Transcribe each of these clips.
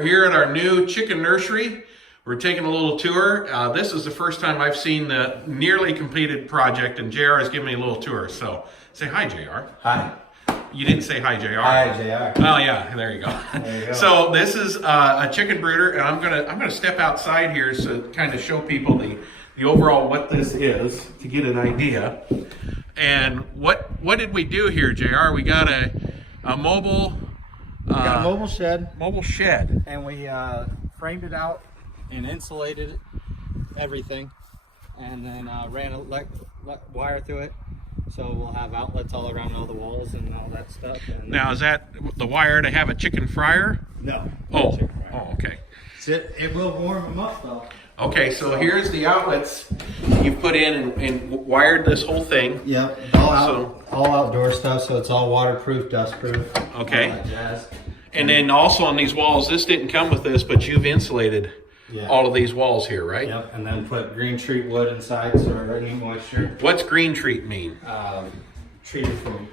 We're here at our new chicken nursery. We're taking a little tour. This is the first time I've seen the nearly completed project, and JR has given me a little tour. So say hi, JR. Hi. You didn't say hi, JR. Hi, JR. Oh yeah, there you go. There you go. So this is a chicken brooder, and I'm gonna step outside here to kind of show people the overall what this is to get an idea. And what did we do here, JR? We got a mobile. We got a mobile shed. Mobile shed. And we framed it out and insulated everything, and then ran a wire through it. So we'll have outlets all around all the walls and all that stuff. And now, is that the wire to have a chicken fryer? No. Oh, okay. It will warm them up though. Okay, so here's the outlets you put in and wired this whole thing. Yep. All outdoor stuff, so it's all waterproof, dustproof. Okay. All that jazz. And then also on these walls, this didn't come with this, but you've insulated all of these walls here, right? Yep. And then put green treat wood inside so we're any moisture. What's green treat mean? Treated from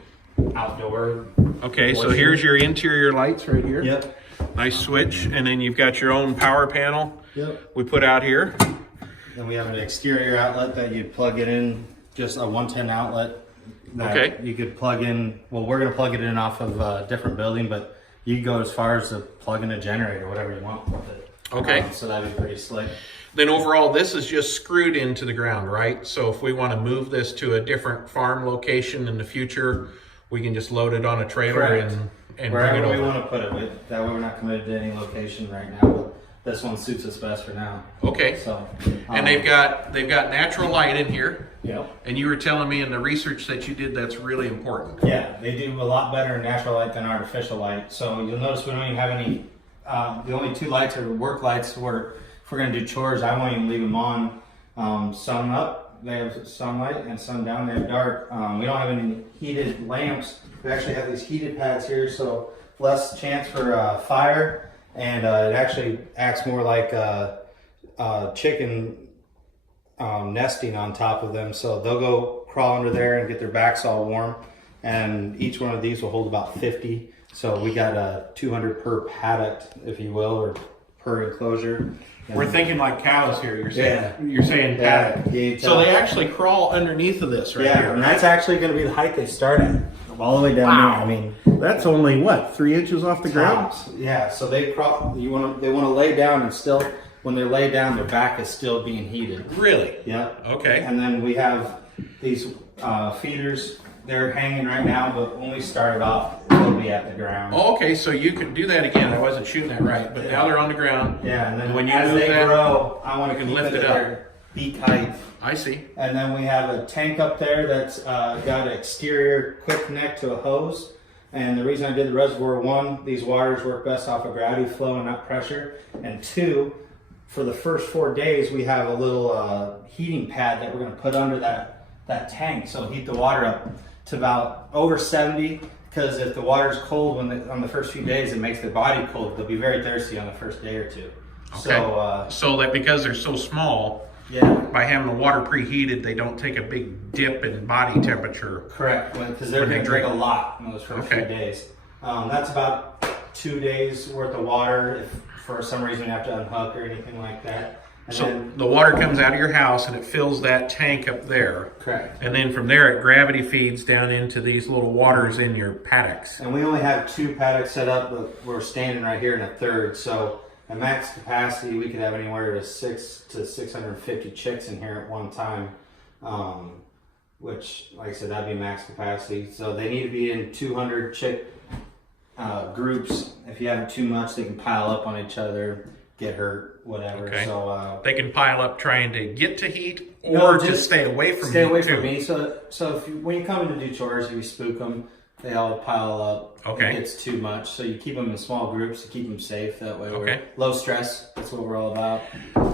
outdoor. Okay, so here's your interior lights right here. Yep. Nice switch, and then you've got your own power panel. Yep. We put out here. Then we have an exterior outlet that you'd plug it in, just a 110 outlet. That you could plug in. Well, we're going to plug it in off of a different building, but you can go as far as to plug in a generator, whatever you want with it. Okay. So that'd be pretty slick. Then overall, this is just screwed into the ground, right? So if we want to move this to a different farm location in the future, we can just load it on a trailer and bring it wherever over. we want to put it. That way we're not committed to any location right now, but this one suits us best for now. Okay. So, and they've got natural light in here. Yep. And you were telling me in the research that you did that's really important. Yeah, they do a lot better in natural light than artificial light. So you'll notice we don't even have any. The only two lights are work lights. Where if we're going to do chores, I won't even leave them on. Sun up, they have sunlight, and sun down, they have dark. We don't have any heated lamps. We actually have these heated pads here, so less chance for fire, and it actually acts more like chicken nesting on top of them. So they'll go crawl under there and get their backs all warm, and each one of these will hold about 50. So we got a 200 per paddock, if you will, or per enclosure. We're thinking like cows here. You're saying paddock. Yeah. So they actually crawl underneath of this right here. And that's actually going to be the height they start at, all the way down there. I mean, that's only what, 3 inches off the ground? Yeah. So they crawl. They want to lay down, and still, when they lay down, their back is still being heated. Really? Yeah. Okay. And then we have these feeders. They're hanging right now, but when we started off, they'll be at the ground. Oh, okay, so you can do that again. I wasn't shooting that right, but now they're on the ground. Yeah, and then when you as move they that, grow, I want to can keep lift it it at up. their beak height. I see. And then we have a tank up there that's got an exterior quick connect to a hose. And the reason I did the reservoir, one, these waters work best off of gravity flow and not pressure. And two, for the first 4 days, we have a little heating pad that we're going to put under that tank. So heat the water up to about over 70, because if the water's cold on the first few days, it makes their body cold. They'll be very thirsty on the first day or two. Okay. So that because they're so small, by having the water preheated, they don't take a big dip in body temperature. Correct, because they're going to drink a lot in those first few days. That's about 2 days worth of water if for some reason you have to unhook or anything like that. And so then, the water comes out of your house and it fills that tank up there. Correct. And then from there it gravity feeds down into these little waters in your paddocks. And we only have 2 paddocks set up, but we're standing right here in a third. So at max capacity, we could have anywhere to 600 to 650 chicks in here at one time. Which, like I said, that'd be max capacity. So they need to be in 200 chick groups. If you have too much, they can pile up on each other, get hurt, whatever. Okay. So they can pile up trying to get to heat or just stay away from stay heat away too. from me. So if when you come in to do chores, if you spook them, they all pile up. Okay. It gets too much. So you keep them in small groups to keep them safe. That way Okay. we're low stress. That's what we're all about.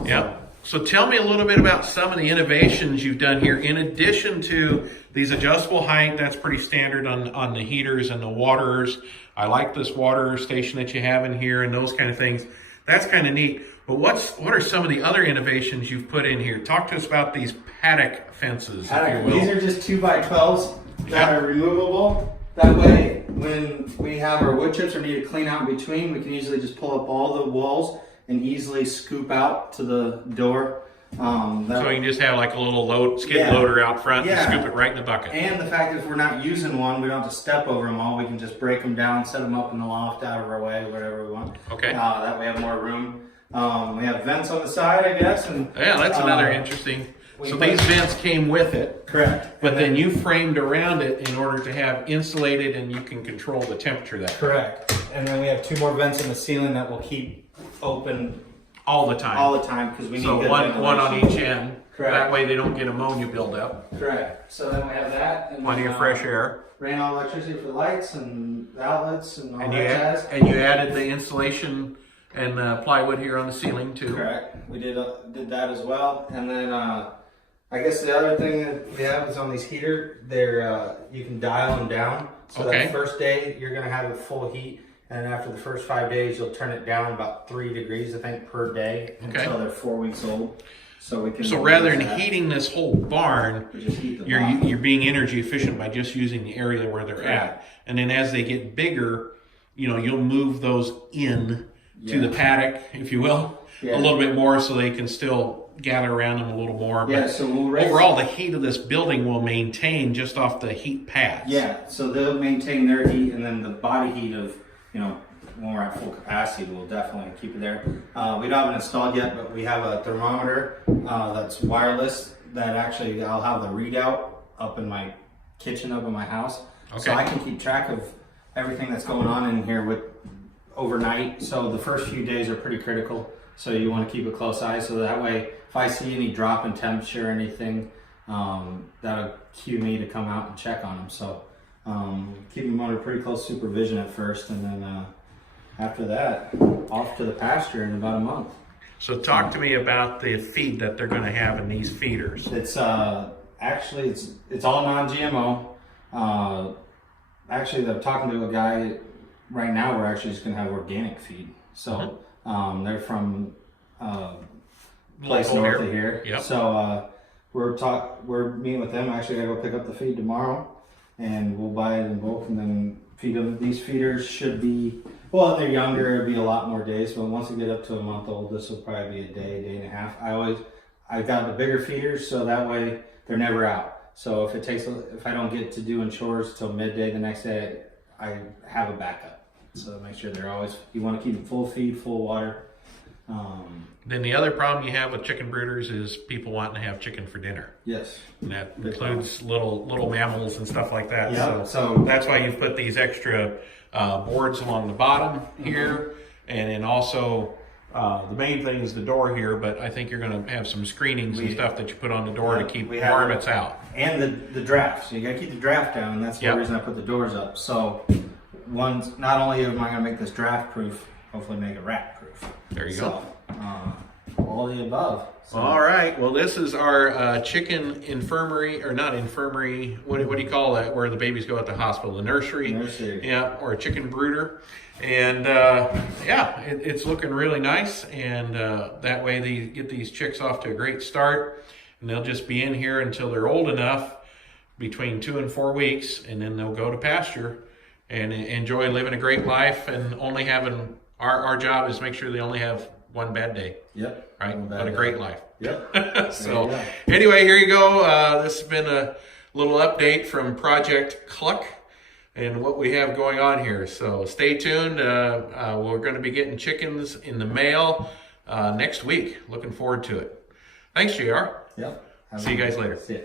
Yeah. So tell me a little bit about some of the innovations you've done here. In addition to these adjustable height, that's pretty standard on the heaters and the waters. I like this water station that you have in here and those kind of things. That's kind of neat. But what are some of the other innovations you've put in here? Talk to us about these paddock fences, if you will. These are just 2x12s that are removable. That way, when we have our wood chips or need to clean out in between, we can easily just pull up all the walls and easily scoop out to the door. So you can just have like a little skid loader out front and scoop it right in the bucket. And the fact that if we're not using one, we don't have to step over them all. We can just break them down, set them up in the loft out of our way, whatever we want. Okay. That way we have more room. We have vents on the side, I guess. And yeah, that's another interesting. So these vents came with it. Correct. But then you framed around it in order to have insulated, and you can control the temperature that. Correct. And then we have 2 more vents in the ceiling that will keep open all the time. all the time because we need So good one on ventilation. each end. Correct. That way they don't get ammonia buildup. Correct. So then we have that. And Plenty of fresh air. Ran all electricity for the lights and the outlets and all And that jazz. you added the insulation and plywood here on the ceiling too. Correct. We did that as well. And then I guess the other thing that we have is on these heater. They're you can dial them down. So that first day you're going to have a full heat, and after the first 5 days you'll turn it down about 3 degrees I think per day until they're 4 weeks old. So we can. So rather than heating this whole barn, just heat the you're being energy efficient by just using the area where they're at. And then as they get bigger, you'll move those in to the paddock, if you will, a little bit more, so they can still gather around them a little more. But so we'll overall, the heat of this building will maintain just off the heat pads. Yeah, so they'll maintain their heat, and then the body heat of, when we're at full capacity, we'll definitely keep it there. We don't have it installed yet, but we have a thermometer that's wireless that actually I'll have the readout up in my kitchen, up in my house. Okay. So I can keep track of everything that's going on in here with overnight. So the first few days are pretty critical. So you want to keep a close eye. So that way, if I see any drop in temperature or anything, that'll cue me to come out and check on them. So keep them under pretty close supervision at first, and then after that, off to the pasture in about a month. So talk to me about the feed that they're going to have in these feeders. It's actually it's all non-GMO. Actually, they're talking to a guy right now. We're actually just going to have organic feed. So they're from place north of here. Yep. So we're meeting with them. Actually, I go pick up the feed tomorrow, and we'll buy it in bulk and then feed them. These feeders should be, well, they're younger, it'll be a lot more days, but once they get up to a month old, this will probably be a day and a half. I got the bigger feeders, so that way they're never out. So if I don't get to doing chores till midday the next day, I have a backup. So make sure you want to keep them full feed, full water. Then the other problem you have with chicken brooders is people wanting to have chicken for dinner. Yes. And that includes little mammals and stuff like that. Yeah. So that's why you've put these extra boards along the bottom here. And then also the main thing is the door here, but I think you're going to have some screenings and stuff that you put on the door to keep varmints out. And the draft. So you got to keep the draft down, and that's the reason I put the doors up. So not only am I going to make this draft proof, hopefully make it rat proof. There you go. All the above. So. All right. Well, this is our chicken infirmary, or not infirmary. What do you call that? Where the babies go at the hospital, the nursery. Yeah, or a chicken brooder. And it's looking really nice. And that way they get these chicks off to a great start, and they'll just be in here until they're old enough, between 2 and 4 weeks, and then they'll go to pasture and enjoy living a great life, and only having our job is make sure they only have one bad day. Yep. Right? But a great life. Yep. So anyway, here you go. This has been a little update from Project Cluck and what we have going on here. So stay tuned. We're going to be getting chickens in the mail next week. Looking forward to it. Thanks, JR. Yep. See you guys later. See ya.